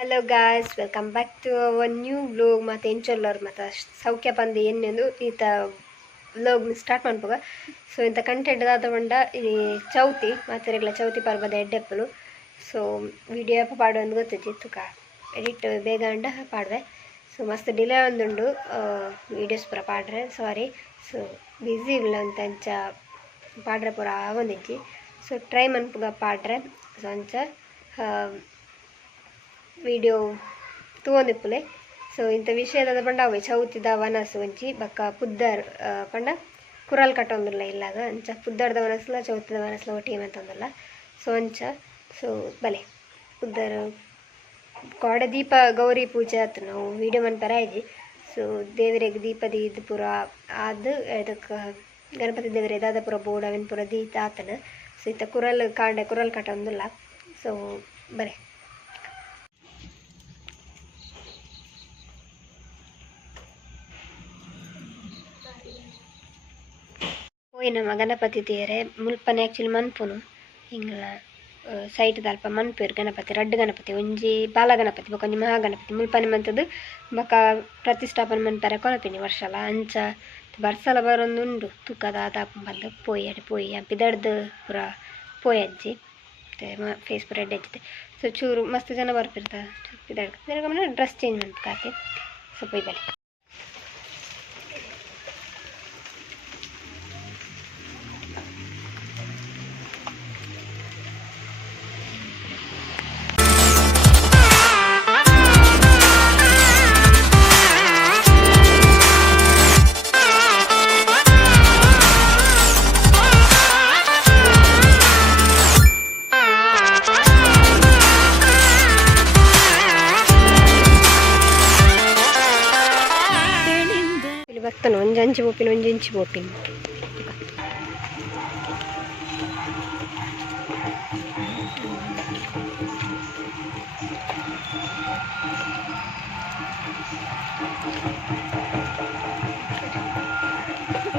Hello guys, welcome back to our new vlog. ಮತ್ತು ಎಂಚೊಲ್ಲರು ಮತ್ತು ಸೌಖ್ಯ ಬಂದು ಎನ್ನೆಂದು ಈತ ವ್ಲೋಗ್ನ ಸ್ಟಾರ್ಟ್ ಮಾಡ್ಬೋಗ. ಸೊ ಇಂಥ ಕಂಟೆಂಟ್ ದಾದ ಈ ಚೌತಿ ಮಾತೆರೆಗ್ಲ ಚೌತಿ ಪರ್ಬದ ಎಡ್ಡೆಪ್ಪಲು. ಸೊ ವಿಡಿಯೋ ಅಪ್ಪ ಪಾಡೊಂದು ಗೊತ್ತೈತಿ ತುಕ ಎಡಿಟ್ ಬೇಗ ಅಂಡ ಪಾಡ್ವೆ. ಸೊ ಮಸ್ತ್ ಡಿಲೇ ಒಂದುಂಡು ವೀಡಿಯೋಸ್ ಪೂರ ಪಾಡ್ರೆ ಸಾರಿ. ಸೊ ಬ್ಯುಸಿ ಇಲ್ಲ ಅಂತ ಅಂಚ ಪಾಡ್ರೆ ಪೂರ ಆಗೊಂದಿಜ್ಜಿ. ಸೊ ಟ್ರೈ ಮನ್ಪುಗ ಪಾಡ್ರೆ ಸೊ ಅಂಚ ವಿಡಿಯೋ ತೂವೊಂದಿಪ್ಪುಲೆ. ಸೊ ಇಂಥ ವಿಷಯದ ಪಂಡ ಅವೆ ಚೌತಿದ ವನಸು ಒಂಚಿ ಬಕ್ಕ ಪುದ್ದರ್ ಪಂಡ ಕುರಲ್ ಕಟ್ಟೊಂದಿಲ್ಲ ಇಲ್ಲಾಗ ಅಂಚ ಪುದ್ದರ್ದ ವನಸ್ಲ ಚೌತಿದ ವನಸ್ಲ ಒಟ್ಟಿಗೆ ಅಂತಂದಿಲ್ಲ. ಸೊ ಅಂಚ ಸೊ ಬಲೆ ಪುದ್ದರ್ ಕೋಡೆ ದೀಪ ಗೌರಿ ಪೂಜೆ ಆತು ನಾವು ವೀಡಿಯೋ ಮನ್ಪರ ಆಯ್ಜಿ. ಸೊ ದೇವರಿಗೆ ದೀಪದಿ ಇದು ಪೂರ ಆದು ಇದಕ್ಕೆ ಗಣಪತಿ ದೇವರ ಇದಾದ ಪೂರ ಬೋರ್ಡ್ ಅವಿನ ಪೂರ ದೀತ ಆತನ. ಸೊ ಇತ್ತ ಕುರಲ್ ಕಟ್ಟೊಂದಿಲ್ಲ. ಸೊ ಬಲೆ ನಮ್ಮ ಗಣಪತಿ ದೇರೆ ಮುಲ್ಪನೆ ಆ್ಯಕ್ಚುಲಿ ಮನ್ಪುನು ಹಿಂಗಳ ಸೈಟ್ ಅಲ್ಪ ಮನ್ಪೇರು ಗಣಪತಿ ರಡ್ಡು ಗಣಪತಿ ಒಂಜಿ ಬಾಲ ಗಣಪತಿ ಬೊಕ ಒಂಜಿ ಮಹಾಗಣಪತಿ ಮುಲ್ಪನೆ ಮಂತದ್ದು ಬೊಕ ಪ್ರತಿಷ್ಠಾಪನೆ ಮನ್ಪರೆ ಕೊನಪಿನಿ ವರ್ಷಲ ಅಂಚ ಬರ್ಸಲ ಬರೊಂದುಂಡು ತೂಕದ ದಾಪಂಬಲ್ಲ ಪೋಯಿ ಪಿದಡ್ದು ಪೂರ ಪೋಯಿ ಅಜ್ಜಿ ಫೇಸ್ ಪೂರ ರೆಡ್ ಅಜ್ಜಿದೆ. ಸೊ ಚೂರು ಮಸ್ತ್ ಜನ ಬರ್ತಿರ್ತ ಪಿದಡ್ಕ ಡ್ರೆಸ್ ಚೇಂಜ್ ಮಾಡ್ಕಾತೆ. ಸೊ ಪೋಯ್ ಬಲೆ ಬರ್ತಾನೆ ಒಂಜಿ ಅಂಚಿ ಬೋಪಿನ ಒಂಜಿ ಇಂಚಿ ಬೋಪಿನ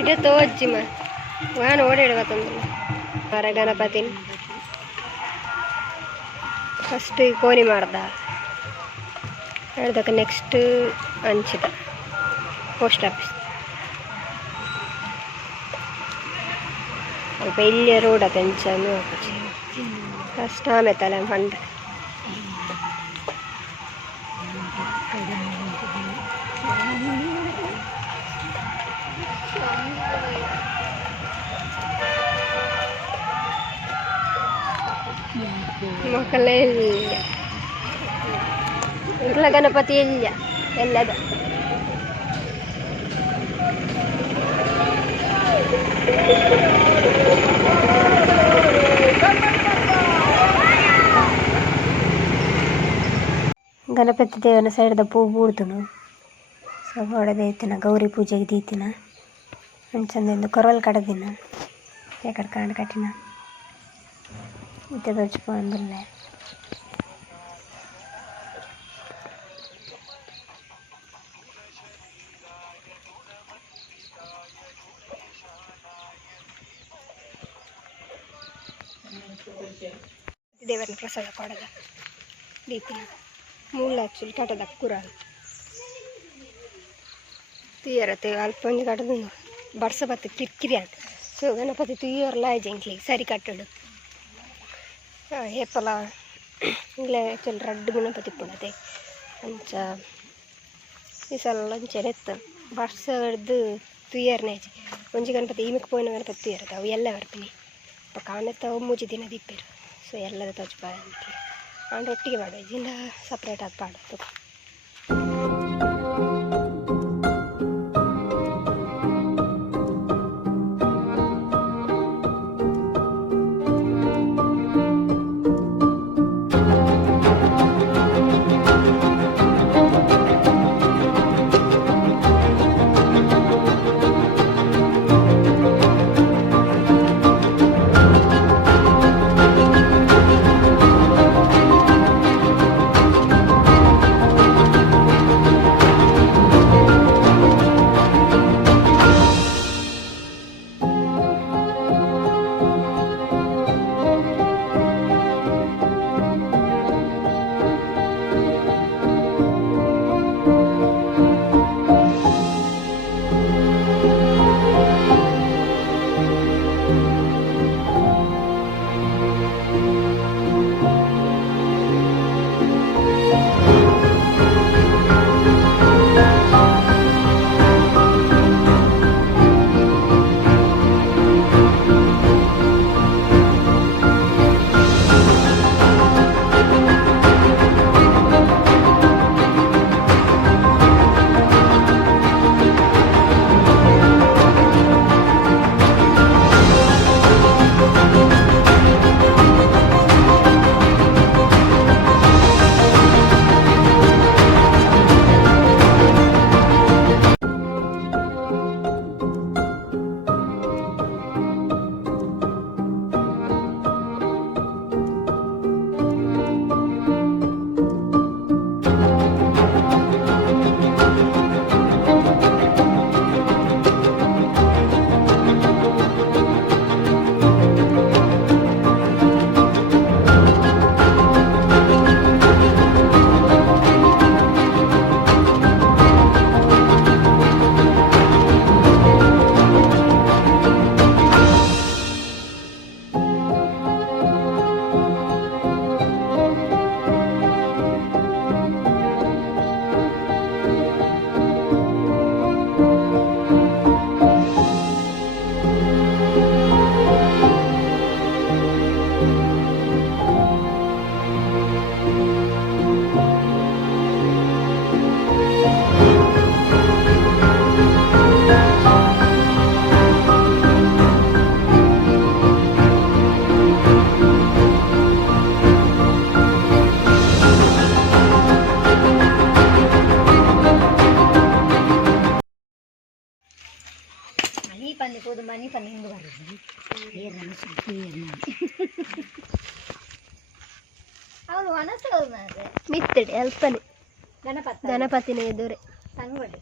ಇಡೇ ತೋಜ್ಜಿ ವಾಹನ ಓಡಾಡಬೇಕಂದ್ರೆ ಮರ ಗಣಪತಿನ ಫಸ್ಟ್ ಕೋನಿ ಮಾಡ್ದ ಹೇಳ್ದಕ್ಕೆ ನೆಕ್ಸ್ಟ್ ಅಂಚಿದ ಪೋಸ್ಟ್ ಆಫೀಸ್ ಸ್ವಲ್ಪ ಇಲ್ಲಿಯ ರೋಡ್ ಅದು ಎಂಚನು ಫಸ್ಟ್ ಆಮೇಲೆ ಫಂಡ್ ಮಕ್ಕಳೇ ಇಲ್ಲ ಗಣಪತಿ ಇಲ್ಲ ಎಲ್ಲದ ಗಣಪತಿ ದೇವನ ಸೈಡ್ದ ಪೂ ಬೂಡ್ದುನು. ಸೊ ಹೊಡೆದೈತಿನ ಗೌರಿ ಪೂಜೆಗೆ ದೀತಿನ ಅಂಚಂದಿಂದ ಕೊರಲ್ ಕಡದಿನ ಯಾಕಡೆ ಕಾಂಡ್ ಕಟ್ಟಿನ ಇತ್ತೆ ದೊಚ್ಚಿಪಂದಿಲ್ಲ. ದೇವರ ಪ್ರಸಾದ ಕೊಡದ ದೀತಿನ ಮೂಲ ಆ್ಯಕ್ಚುಲಿ ಕಟ್ಟದ ಕುರಾಲ್ ತುಯ್ಯರತ್ತೆ ಅಲ್ಪ ಒಂಜಿ ಕಟ್ಟದ ಬರ್ಸ ಬತ್ತ ಕಿರಿಕಿರಿ ಅಂತ. ಸೊ ಗಣಪತಿ ತುಯ್ಯೋರ್ಲ ಆಯ್ಜೆಂಕ್ಲಿ ಸರಿ ಕಟ್ಟಡು ಹೇಪಲ ಇಲ್ಲ ಆ್ಯಕ್ಚುಲಿ ರಡ್ಡು ಗಣಪತಿ ಪುಣತೆ ಅಂಚ ಈ ಸಲ ಅಂಚೆ ಎತ್ತ ಬರ್ಸ ಹಿಡ್ದು ತುಯ್ಯರ್ನೇ ಆಯ್ಜಿ ಒಂಜಿ ಗಣಪತಿ ಈಮಕ್ಕೆ ಪೋಯಿನ ಗಣಪತಿ ತುಯ್ಯರದ ಅವು ಎಲ್ಲ ಬರ್ತೀನಿ ಕಾಣೆತ್ತ ಮೂಜಿ ದಿನ ದಿಪ್ಪೇರು. ಸೊ ಎಲ್ಲದ ತೋಚ್ ಅಂತ ಅಂಡ್ ಒಟ್ಟಿಗೆ ಪಾಡು ಇಜಿಂದ ಸಪ್ರೇಟ್ ಆಗಿ ಪಾಡು. ಮನೆ ಪನ್ನಿಂದು ಬರೋದು ಏರನ್ನು ಸುದ್ದಿ ಅವಳು ಒಣಸೋದು ಮಾರೆ ಮಿತ್ತಡಿ ಅಲ್ಪನೆ ಗಣಪತಿನ ಎದುರೆ ಸಂಗೋಡಿ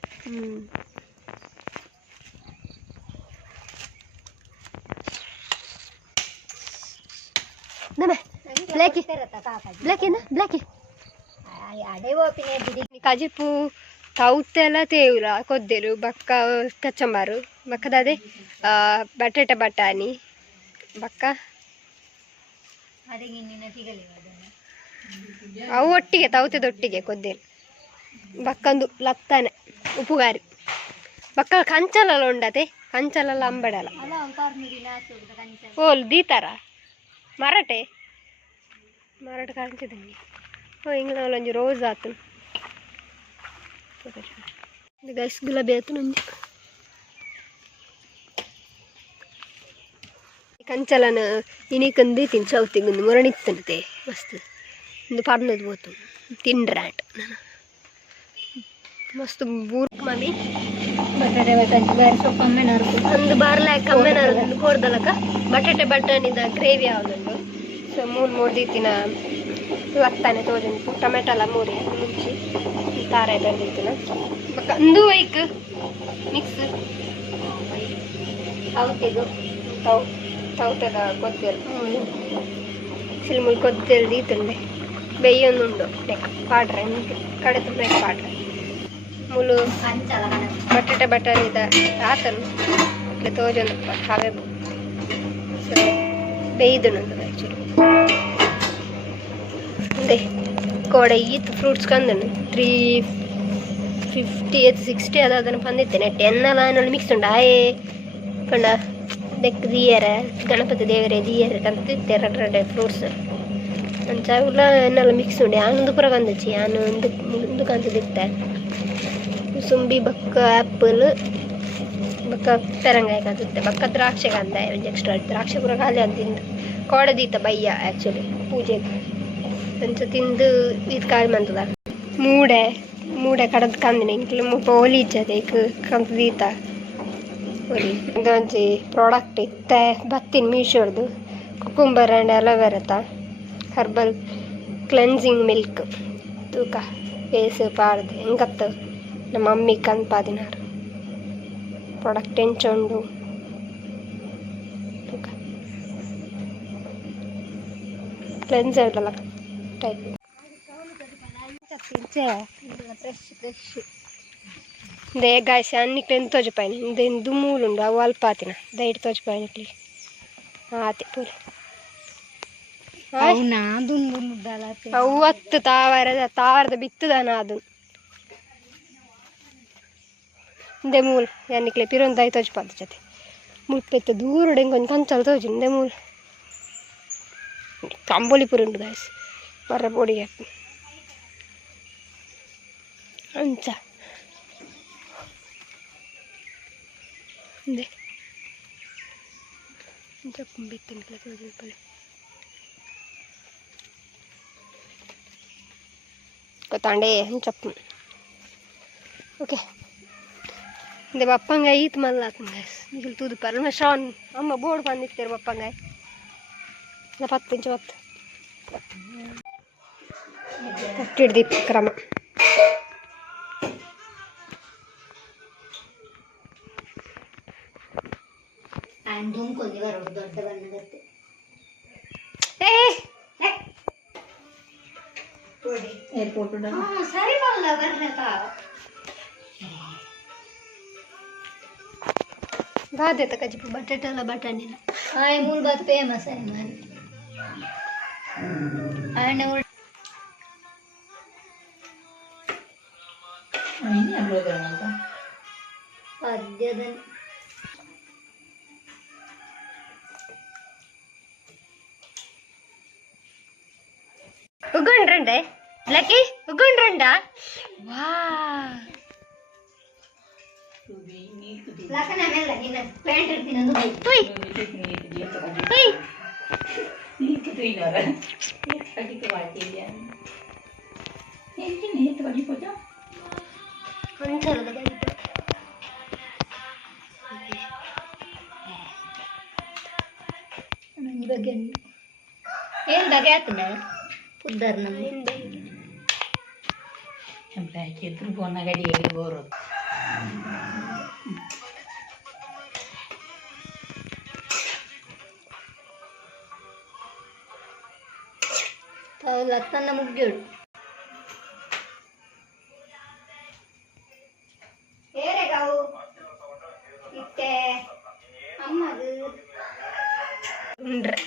ಅಡೆ ಓಪಿನ ಬಿಡಿ ಕಜಿಪು ತೌತೆಲ್ಲ ತೇವುಲ ಕೊದ್ದೆರು ಬಕ್ಕ ಕಚ್ಚಂಬಾರು ಬಕ್ಕದಾದೆ ಬಟಾಟೆ ಬಟಾಣಿ ಬಕ್ಕ ಅದಕ್ಕೆ ನಿನ್ನ ಸಿಗಲಿಲ್ಲ ಅವು ಒಟ್ಟಿಗೆ ತೌತೆದೊಟ್ಟಿಗೆ ಕೊದ್ದೇರು ಬಕ್ಕಂದು ಲತ್ತಾನೆ ಉಪ್ಪುಗಾರಿ ಬಕ್ಕ ಕಂಚಲಲ್ಲ ಉಂಡತೆ ಕಂಚಲಲ್ಲ ಅಂಬಡಲ್ಲ ಓಲ್ ದೀತಾರ ಮರಾಟೆ ಕಾಣ್ತಿದ್ದಂಗೆ ಓ ಹಿಂಗೆ ಒಂಜಿ ರೋಸ್ ಆತು ಗೈಸ್ ಗುಲಾಬಿ ಆತು ನಂಜಿ ಕಂಚಲನ ಇನಿಕಂದು ತಿನ್ ಚೌತಿಗೊಂದು ಮುರಣಿತ್ತಂತೆ ಮಸ್ತ್ ಒಂದು ಪರ್ನದು ಹೋತು ತಿಂಡ್ರಾಟ್ ನಾನು ಮಸ್ತ್ ಬೂರ್ಕ್ ಮಮ್ಮಿ ಬಟಾಟೆ ಬಟಾಣಿ ಬೇರೆ ಸ್ವಲ್ಪ ಕಮ್ಮಿನ ಒಂದು ಬಾರ್ಲಾಕ ಕಮ್ಮಿನ ಒಂದು ಕೋರ್ದಲಕ ಬಟಾಟೆ ಬಟಾಣಿದ ಗ್ರೇವಿ ಯಾವುದುಂಡು ಸೊ ಮೂರು ದೀತಿನ ಲತ್ತಾನೆ ತೋಜುಂಟು ಟೊಮೆಟೊಲ ಮೂರಿ ಮುಂಚಿ ಖಾರ ಬೆಳೆದಿತ್ತಿನ ಒಂದು ವೈಕ್ ಮಿಕ್ಸ್ ತೌತಿದು ತೌತದ ಕೊದ್ದೆಲು ಸಿಲ್ಮುಲ್ ಕೊದ್ದೆಲು ದೀತುಂಡೆ ಬೆಯ್ಯೊಂದುಂಡು ಪಾಡ್ರೆ ಕಡೆ ತುಂಬ ಪಾಡ್ರೆ ಮುಲು ಬಟಾಟೆ ಬಟಾಣಿದ ಆತನು ಅಟ್ಲೆ ತೋಜೊಂದು ಹಾವೆ ಸೊ ಬೇಯ್ದುಂಡು ಆ್ಯಕ್ಚುಲಿ ಅದೇ ಕೋಡೆ ಈತ್ ಫ್ರೂಟ್ಸ್ ಕಂದನು 350 60 ಅದನ್ನು ಬಂದಿತ್ತೇನೆ 10 ಅಲ್ಲ ಮಿಕ್ಸ್ ಉಂಡು ಆಯೇ ಕಂಡ ದೆಕ್ ದಿಯರ ಗಣಪತಿ ದೇವರೇ ದಿಯರ ಕಂತಿತ್ತೆ ಎರಡು ಫ್ರೂಟ್ಸ್ ಅಂಚ ಉಲ್ಲ ಎನ್ನೆಲ್ಲ ಮಿಕ್ಸ್ ಉಂಡೆ ಆನೊಂದು ಪುರ ಕಂದಚ್ಚಿ ಆನು ಒಂದು ಕಂತದಿತ್ತೆ ಸುಂಬಿ ಬಕ್ಕ ಆ್ಯಪಲ್ ಬಕ್ಕ ಪೆರಂಗಾಯಿ ಕಂತಿತ್ತೆ ಬಕ್ಕ ದ್ರಾಕ್ಷೆ ಕಂದ ಒಂದು ಎಕ್ಸ್ಟ್ರಾ ದ್ರಾಕ್ಷೆ ಪುರ ಖಾಲಿ ಅಂತಿಂದು ಕೋಡದೀತ ಬಯ್ಯ ಆ್ಯಕ್ಚುಲಿ ಪೂಜೆಗೆ ಅಂಚ ತಿಂದು ಇದು ಕಾಯಿ ಮಂತದ ಮೂಡೆ ಕಡದ ಕಂದಿನ ಇಂಕ್ಲು ಮುಪ್ಪ ಒಲಿ ಇಜ್ಜದೆ ಕಂತದೀತ ಒಲಿ ಇದೊಂಜಿ ಪ್ರಾಡಕ್ಟ್ ಇತ್ತೆ ಬತ್ತಿನ ಮೀಶೋರ್ದು ಕುಕುಂಬರ್ ಆ್ಯಂಡ್ ಅಲೋವೆರತ ಹರ್ಬಲ್ ಕ್ಲೆನ್ಸಿಂಗ್ ಮಿಲ್ಕ್ ತೂಕ ಫೇಸ್ ಪಾಡ್ದು ಹೆಂಗತ್ತು ನಮ್ಮ ಮಮ್ಮಿ ಕನ್ಪಾದಿನಾರು ಪ್ರಾಡಕ್ಟ್ ಎಂಚೊಂಡು ತೂಕ ಕ್ಲೆನ್ಸರ್ ಇಡಲ್ಲ ಟೈಪ್ ಫ್ರೆಶ್ ದೇ ಗಾಯ್ಸ್ ಅನ್ನಿಕ್ಲೆ ಎಂತ ತೋಜಪಾಯಿನಿ ಇಂದು ಮೂಲುಂಡು ಅವು ಅಲ್ಪ ಆತಿನ ದೈಟ್ ತೋಜಪಾಯಿನಿಕ್ಲಿ ಆತಿ ಪೂರಿ ಅವು ಹತ್ತು ತಾವರದ ಬಿತ್ತದಾನ ಅದು ಇಂದೆ ಮೂಲ್ ಅನ್ನಿಕ್ಲೆ ಪಿರೊಂದು ದೈ ತೋಜಪಾದ ಜೊತೆ ಮುಲ್ಪೆತ್ತು ದೂರಡೆ ಕೊಂಚ ಕಂಚಲು ತೋಜು ಇಂದೆ ಮೂಲ್ ಕಂಬೋಲಿ ಪೂರ ಉಂಟು ಗಾಯ್ಸ್ ಬರ್ರ ಪೊಡಿಗೆ ಅಂಚ ಇಂದೆ ಬಿತ್ತಿನ ತೋಜು ಗೊತ್ತಾಂಡೆ ಚಪ್ಪು ಓಕೆ ಇಂದೆ ಬಪ್ಪಂಗಾಯಿ ಈತ್ ಮಲ್ಲಾತನ ಗಾಯ್ಸ್ ಈಗ ತೂದು ಪರ್ಮ ಶಾನ್ ಅಮ್ಮ ಬೋರ್ಡ್ ಬಂದಿರ್ತಾರೆ ಬಪ್ಪಂಗಾಯಿ ಇಲ್ಲ 10 ಇಂಚು 10 ಕಟ್ಟಿಡ್ದಿ ಕ್ರಮ ದೊಡ್ಡ ಬಣ್ಣದತ್ತೆ ಏರ್ಪೋರ್ಟ್ ಸರಿ ಬಲ್ಲ ಬರ್ರತ ಬಾದೆ ತಕಜಿಪು ಬಟಾಟೆ ಎಲ್ಲ ಬಟಾಣಿನ ಆಯ್ ಮೂಲ್ ಬಾತ್ ಫೇಮಸ್ ಆಯ್ ಮಾರಿ ಆಯ್ ನಾವು ಅಯ್ಯ ಅಬ್ಲೋಗರ ಅಂತ ಅದ್ಯದನ್ ಉಗ್ಗೊಂಡ್ರಂಡೆ ಲಕ್ಕಿ ಉಗ್ಗೊಂಡ್ರಂಡ ವಾ ಲಕ್ಕನ ಮೇಲೆ ನಿನ್ನ ಪ್ಯಾಂಟ್ ಇರ್ತೀನಿ ಅಂದು ತೊಯ್ ತೊಯ್ ನೀಕೆ ತೊಯ್ದಾರ ಕಟ್ಟಿಗೆ ಮಾಡ್ತೀಯ ಎಂಚಿನ ಹಿಟ್ಟು ಬಡಿಪೋಟ ಒಂಚರದ ಬಡಿಪೋ ಬಗೆ ಆತನ ಪುದ್ದರ್ ನಮ್ಮ ಚಿತ್ರ ಪೋನ ಗಡಿ ಗಡಿ ಬೋರು ಲತ್ತನ್ನ ಮುಗ್ಗೇಳು ಏರೆಗಾವು ಇತ್ತೆ ಅಮ್ಮದು ಉಂಡ್ರೆ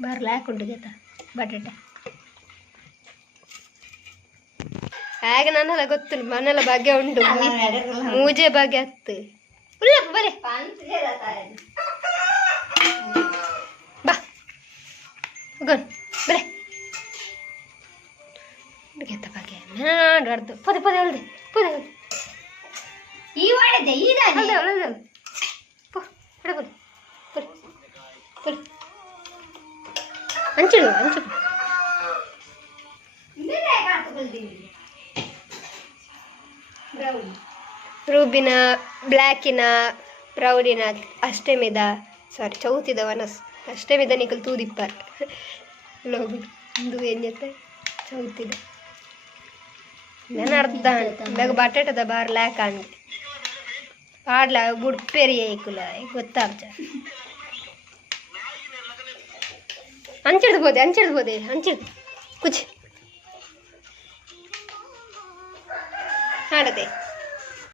ಬರ್ಲಾಕುಂಟು ಗೀತ ಬಟಾಟೆ ಹಾಗೆ ನನ್ನೆಲ್ಲ ಗೊತ್ತು ಮನೆಲ್ಲ ಭಾಗ್ಯ ಉಂಟು ಮೂಜೆ ಭಾಗ್ಯ ಹತ್ತು ಉಲ್ಲಪ್ಪ ಬಲೆ ಬಾ ಹೋಗೋಣ ಬಲೆ ಗೀತ ಭಾಗ್ಯ ನಾನು ಅರ್ಧ ಪದೇ ಪದೇ ಅಲ್ದೆ ಪದೇ ಈ ವಾಡದೆ ಈಗ ಅಲ್ದೆ ಅಲ್ದೆ ಬಿಡು ಹಂಚಿಡು ಹಂಚಿಡು ರೂಬಿನ ಬ್ಲ್ಯಾಕಿನ ಪ್ರೌಡಿನ ಅಷ್ಟಮಿದ ಸಾರಿ ಚೌತಿದ ವನಸ್ ಅಷ್ಟಮಿದ ನಿಕಲ್ ತೂದಿಪ್ಪಾರ್ ಲೋಬಿ ಇಂದು ಎಂಜತ್ತೆ ಚೌತಿದ ನನ್ನ ಅರ್ಧ ಇವಾಗ ಬಟಾಟದ ಬಾರ್ ಲ್ಯಾಕ್ ಅಂಡೆ ಪಾಡ್ಲ ಬುಡ್ಪೇರಿ ಏಕುಲ ಗೊತ್ತಾಗ್ತ ಹಂಚಿಡ್ಬೋದೆ ಹಂಚಿಡ್ ಕುಚ್ ಹಾಡದೆ